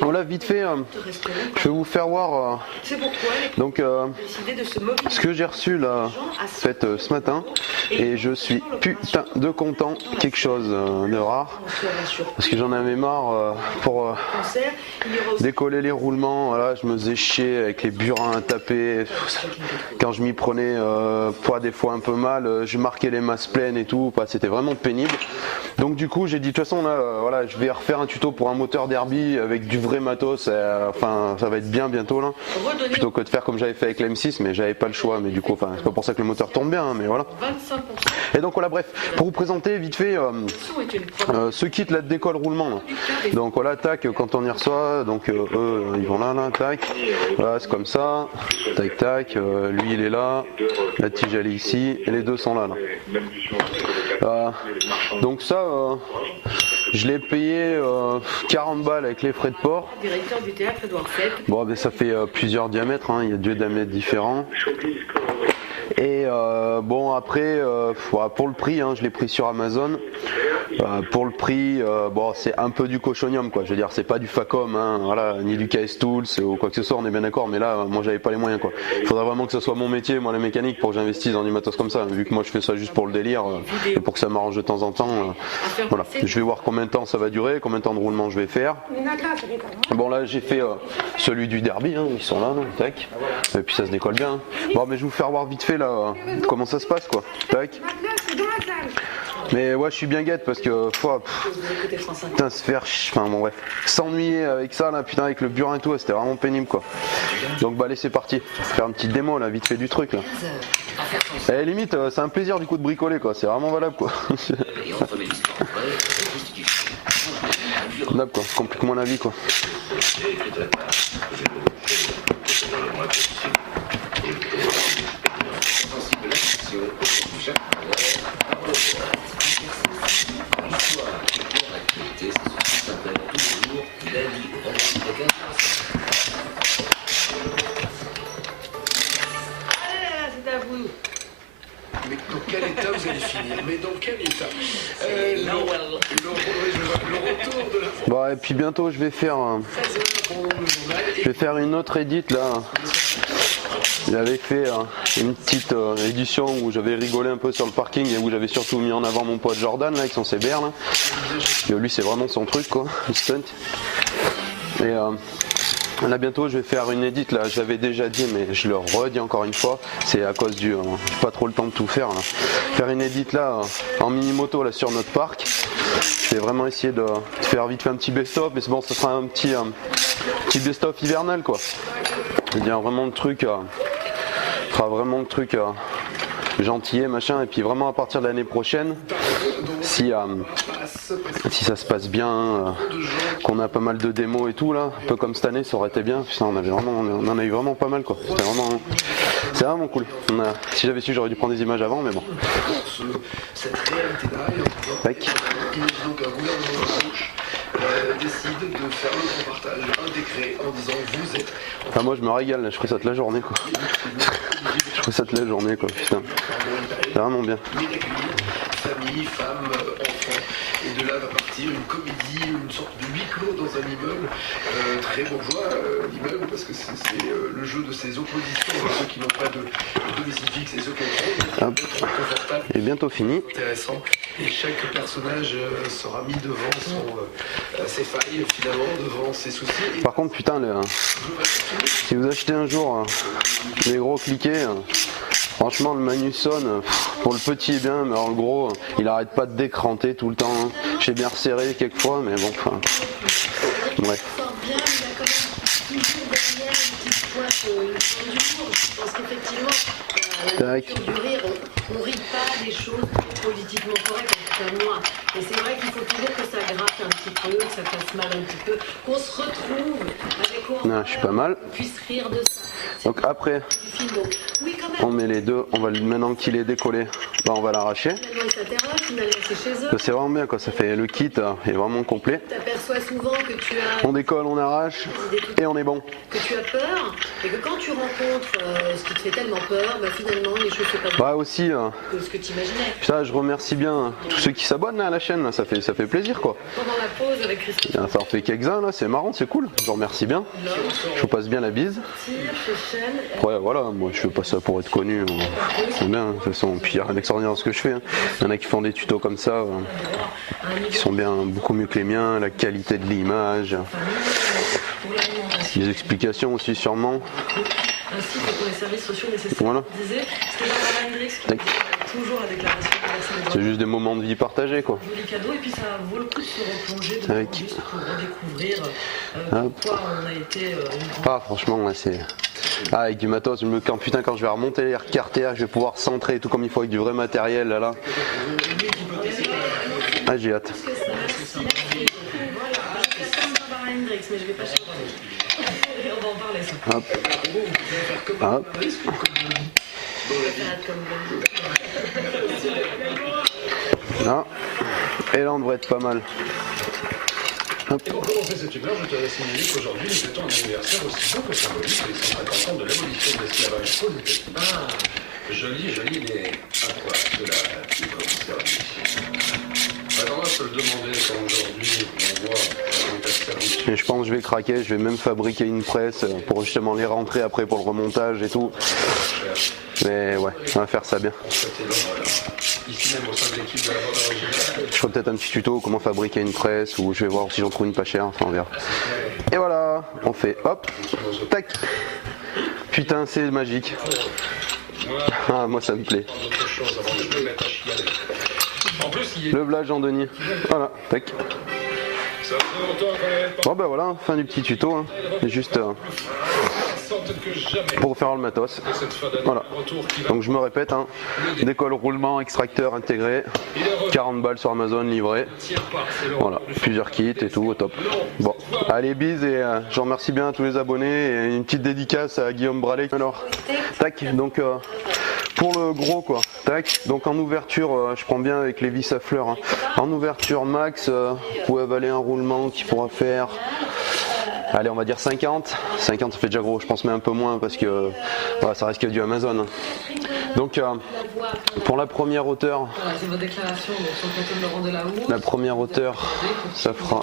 Voilà, vite fait, je vais vous faire voir donc ce que j'ai reçu là ce matin, et je suis putain de content, quelque chose de rare, parce que j'en avais marre pour décoller les roulements. Voilà, je me faisais chier avec les burins à taper, quand je m'y prenais des fois un peu mal, je marquais les masses pleines et tout, c'était vraiment pénible. Donc du coup j'ai dit de toute façon là, voilà, je vais refaire un tuto pour un moteur Derby avec du vrai matos, enfin ça va être bien bientôt là, plutôt que de faire comme j'avais fait avec l'M6, mais j'avais pas le choix, mais du coup enfin c'est pas pour ça que le moteur tourne bien, hein, mais voilà. Et donc voilà, bref, pour vous présenter vite fait ce kit là de décolle roulement là. Donc voilà, tac, quand on y reçoit, donc eux ils vont là, tac, voilà, c'est comme ça, tac tac, lui il est là, la tige elle est ici, et les deux sont là. Donc ça je l'ai payé 40 balles avec les frais de port. Bon, mais ça fait plusieurs diamètres, hein. Il y a 2 diamètres différents. Et bon après pour le prix, hein, je l'ai pris sur Amazon. Pour le prix, bon c'est un peu du cochonium quoi. Je veux dire, c'est pas du Facom, hein, voilà, ni du KS Tools ou quoi que ce soit, on est bien d'accord. Mais là, moi j'avais pas les moyens quoi. Il faudrait vraiment que ce soit mon métier, moi la mécanique, pour que j'investisse dans du matos comme ça. Vu que moi je fais ça juste pour le délire et pour que ça m'arrange de temps en temps. Voilà. Je vais voir combien de temps ça va durer, combien de temps de roulement je vais faire. Bon là j'ai fait celui du Derby, hein, ils sont là, tac. Et puis ça se décolle bien. Bon mais je vais vous faire voir vite fait là comment ça se passe quoi. Tac. Mais ouais, je suis bien guette parce que putain, se faire, enfin bon bref, s'ennuyer avec ça là, putain, avec le burin et tout, c'était vraiment pénible quoi. Donc bah allez, c'est parti, faire une petite démo là, vite fait du truc là. Et limite, c'est un plaisir du coup de bricoler quoi, c'est vraiment valable quoi. Valable quoi, ça complique moins la vie quoi. Mais dans quel état vous allez finir? Mais dans quel état le retour de la... Bon et puis bientôt je vais faire une autre edit là. J'avais fait une petite édition où j'avais rigolé un peu sur le parking et où j'avais surtout mis en avant mon pote Jordan là avec son CBR là. Et lui c'est vraiment son truc quoi, le stunt. Et là bientôt je vais faire une edit là, j'avais déjà dit mais je le redis encore une fois, c'est à cause du j'ai pas trop le temps de tout faire là. Faire une edit là en mini moto là sur notre parc. Je vais vraiment essayer de faire vite fait un petit best-of, mais c'est bon, ça sera un petit best-of hivernal quoi. C'est-à-dire vraiment le truc gentillet machin, et puis vraiment à partir de l'année prochaine, si ça se passe bien, qu'on a pas mal de démos et tout là, un peu comme cette année, ça aurait été bien. Putain, on en a eu vraiment pas mal quoi. C'est vraiment cool. Si j'avais su, j'aurais dû prendre des images avant, mais bon. Tac. Décide de faire le repartage, un décret en disant vous êtes... Enfin, moi je me régale là, je ferai ça toute la journée quoi. Je ferai ça toute la journée quoi, putain. C'est vraiment bien. Famille, femmes, enfants. Et de là va partir une comédie, une sorte de huis clos dans un immeuble très bourgeois, l'immeuble, parce que c'est le jeu de ces oppositions, ceux qui n'ont pas de domicile fixe et ceux qui ont trop confortable. Et bientôt fini. Intéressant. Et chaque personnage sera mis devant ses failles, finalement, devant ses soucis. Par contre, putain, si vous achetez un jour les gros cliquets, franchement, le Magnusson, pour le petit est bien, mais alors le gros, il arrête pas de décranter tout le temps. Hein. J'ai bien resserré quelques fois, mais bon, enfin. Bref. Tac. On rit pas des choses politiquement correctes, en tout cas moi. Et c'est vrai qu'il faut toujours que ça gratte un petit peu, que ça fasse mal un petit peu, qu'on se retrouve avec Non, je suis pas mal. qu'on puisse rire de ça. Donc après, on met les deux, on va maintenant qu'il est décollé, bah, on va l'arracher. C'est vraiment bien quoi, ça fait le kit est vraiment complet. On décolle, on arrache et on est bon. Que tu as peur et que quand tu rencontres ce qui te fait tellement peur, bah, finalement les choses se passent bah aussi que ce que tu imaginais. Ça, je remercie bien tous ceux qui s'abonnent à la chaîne, là, ça fait plaisir quoi. Pendant la pause avec Christine. Ça en fait quelques-uns là, c'est marrant, c'est cool. Je vous remercie bien. Je vous passe bien la bise. Ouais voilà, moi je fais pas ça pour être connu. C'est bien, de toute façon. Puis il y a rien d'extraordinaire dans ce que je fais. Hein. Il y en a qui font des tutos comme ça, qui sont bien beaucoup mieux que les miens, la qualité de l'image. Les explications aussi sûrement. Ainsi que pour les services sociaux nécessaires. Voilà. Toujours la déclaration de c'est juste des moments de vie partagés quoi. Joli cadeau et puis ça vaut le coup de se replonger dedans juste pour redécouvrir pourquoi on a été Ah franchement là c'est. Ah avec du matos, quand je vais remonter les carters, je vais pouvoir centrer et tout comme il faut avec du vrai matériel là. Ah j'ai hâte. Mais je vais pas on va en parler ça. Hop. Hop. Là. Et là on devrait être pas mal. Hop. Et pour commencer cette humeur, je te laisse signaler qu'aujourd'hui nous fêtons un anniversaire aussi beau que symbolique, les 150 ans de l'abolition de l'esclavage aux États-Unis. Ah, joli, mais à quoi cela correspond? Alors là, je peux le demander quand aujourd'hui on voit ta service. Et je pense que je vais craquer, je vais même fabriquer une presse pour justement les rentrer après pour le remontage et tout. Mais ouais, on va faire ça bien. Ici même au sein de l'équipe de la bande originale. Je ferai peut-être un petit tuto comment fabriquer une presse ou je vais voir si j'en trouve une pas chère, enfin on verra. Et voilà, on fait hop, tac. Putain c'est magique. Ah moi ça me plaît. Le blague Jean-Denis. Voilà, tac. Bon ben voilà, fin du petit tuto. Hein. Juste pour faire le matos. Voilà. Donc je me répète, hein. Décolle roulement, extracteur intégré, 40 balles sur Amazon livré. Voilà, plusieurs kits et tout, au top. Bon, allez bise et je remercie bien à tous les abonnés et une petite dédicace à Guillaume Bralet. Alors, tac, donc pour le gros quoi, tac, donc en ouverture, je prends bien avec les vis à fleurs, hein. En ouverture max, vous pouvez avaler un roulement qui pourra faire, allez on va dire 50 ça fait déjà gros, je pense mais un peu moins parce que voilà, ça reste que du Amazon. Donc pour la première hauteur, la première hauteur, ça fera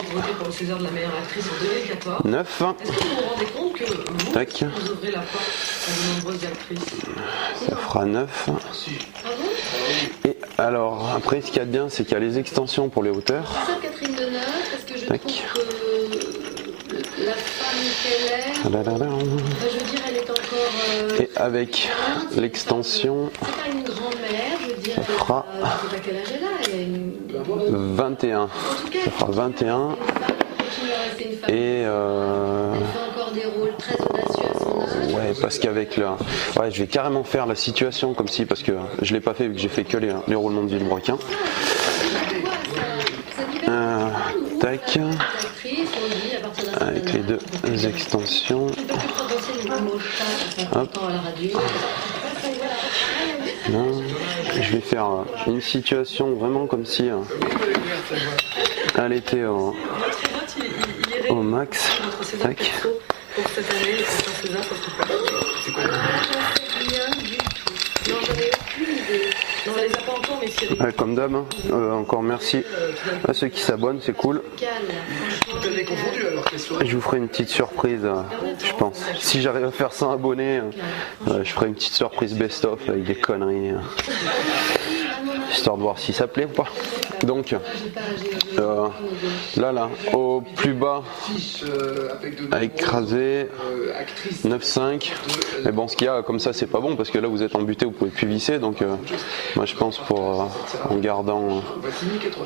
9, tac, ça fera 9. Et alors après ce qu'il y a de bien c'est qu'il y a les extensions pour les hauteurs. Tac. Et avec l'extension, ça fera 21. Ça fera 21. Et ouais, parce qu'avec le, ouais, je vais carrément faire la situation comme si, parce que je l'ai pas fait vu que j'ai fait que les roulements de vilebrequin. Tac. Avec les deux extensions. Hop. Là, je vais faire une situation vraiment comme si elle était au max. Tac. Ouais, comme d'hab, hein. Encore merci à ceux qui s'abonnent, c'est cool. Je vous ferai une petite surprise, je pense. Si j'arrive à faire 100 abonnés, je ferai une petite surprise best-of avec des conneries, histoire de voir si ça plaît ou pas. Donc, là, au plus bas, à écraser, 9,5. Mais bon, ce qu'il y a, comme ça, c'est pas bon parce que là, vous êtes embuté, vous pouvez plus visser. Donc, moi, je pense pour en gardant,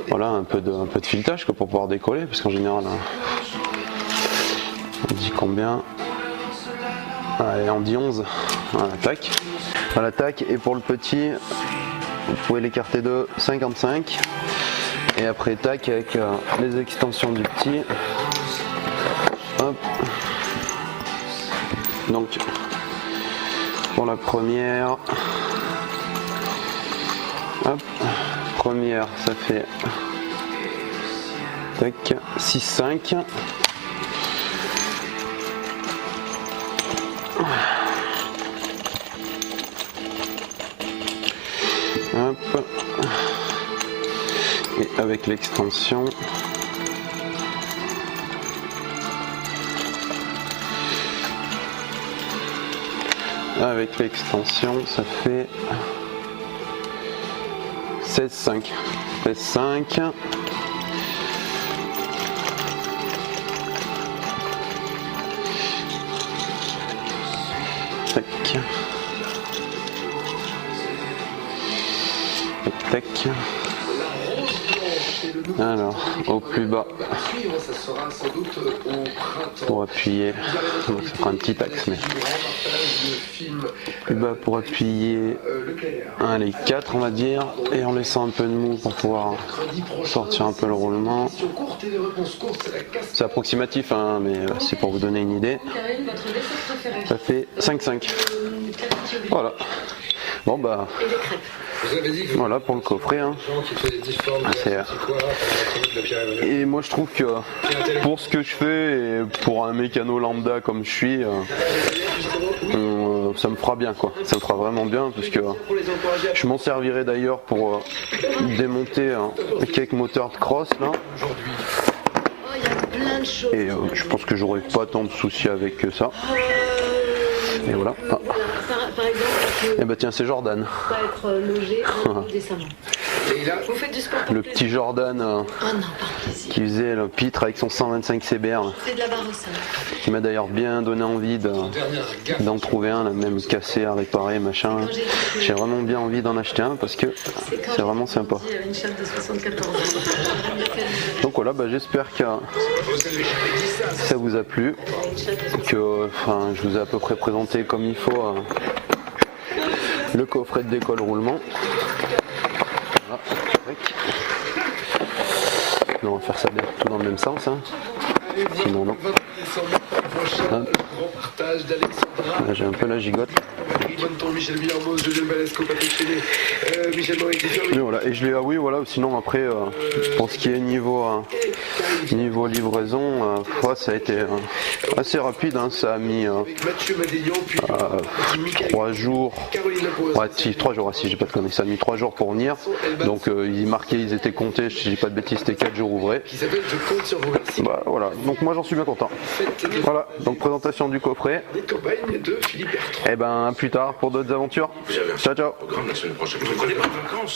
voilà, un peu de filetage quoi, pour pouvoir décoller, parce qu'en général, on dit combien? Allez, on dit 11. Voilà, tac. Voilà, tac. Et pour le petit, vous pouvez l'écarter de 55. Et après, tac, avec les extensions du petit. Hop. Donc, pour la première. Hop, première, ça fait 6-5. Hop. Et avec l'extension. Avec l'extension, ça fait 16-5. 16-5. Tac. Tac. Alors, au plus bas, pour appuyer, donc ça fera un petit axe, mais plus bas pour appuyer, les 4 on va dire, et en laissant un peu de mou pour pouvoir sortir un peu le roulement. C'est approximatif, hein, mais c'est pour vous donner une idée. Ça fait 5-5. Voilà. Bon bah voilà pour le coffret, hein. Et moi je trouve que pour ce que je fais et pour un mécano lambda comme je suis, ça me fera bien quoi, ça me fera vraiment bien parce que je m'en servirai d'ailleurs pour démonter quelques moteurs de cross là. Et je pense que j'aurai pas tant de soucis avec ça. Et voilà. Ah. Et bah tiens, c'est Jordan. Le petit Jordan qui faisait le pitre avec son 125 CBR. Qui m'a d'ailleurs bien donné envie d'en trouver un, même cassé à réparer, machin. J'ai vraiment bien envie d'en acheter un parce que c'est vraiment sympa. Donc voilà, bah, j'espère que ça vous a plu, que je vous ai à peu près présenté comme il faut le coffret de décolle roulement. Voilà. On va faire ça tout dans le même sens, hein. Sinon non. Là, j'ai un peu la gigote. Et voilà, et je l'ai oui voilà, sinon après pour ce qui est niveau livraison, ça a été assez rapide, hein. Ça a mis 3 jours. Ouais, 3 jours, si j'ai pas de conneries, ça a mis 3 jours pour venir. Donc ils marquaient, ils étaient comptés, si j'ai pas de bêtises, c'était 4 jours ouvrés. Bah voilà, donc moi j'en suis bien content. Voilà, donc présentation du coffret. Et ben à plus tard pour d'autres aventures. Ciao ciao.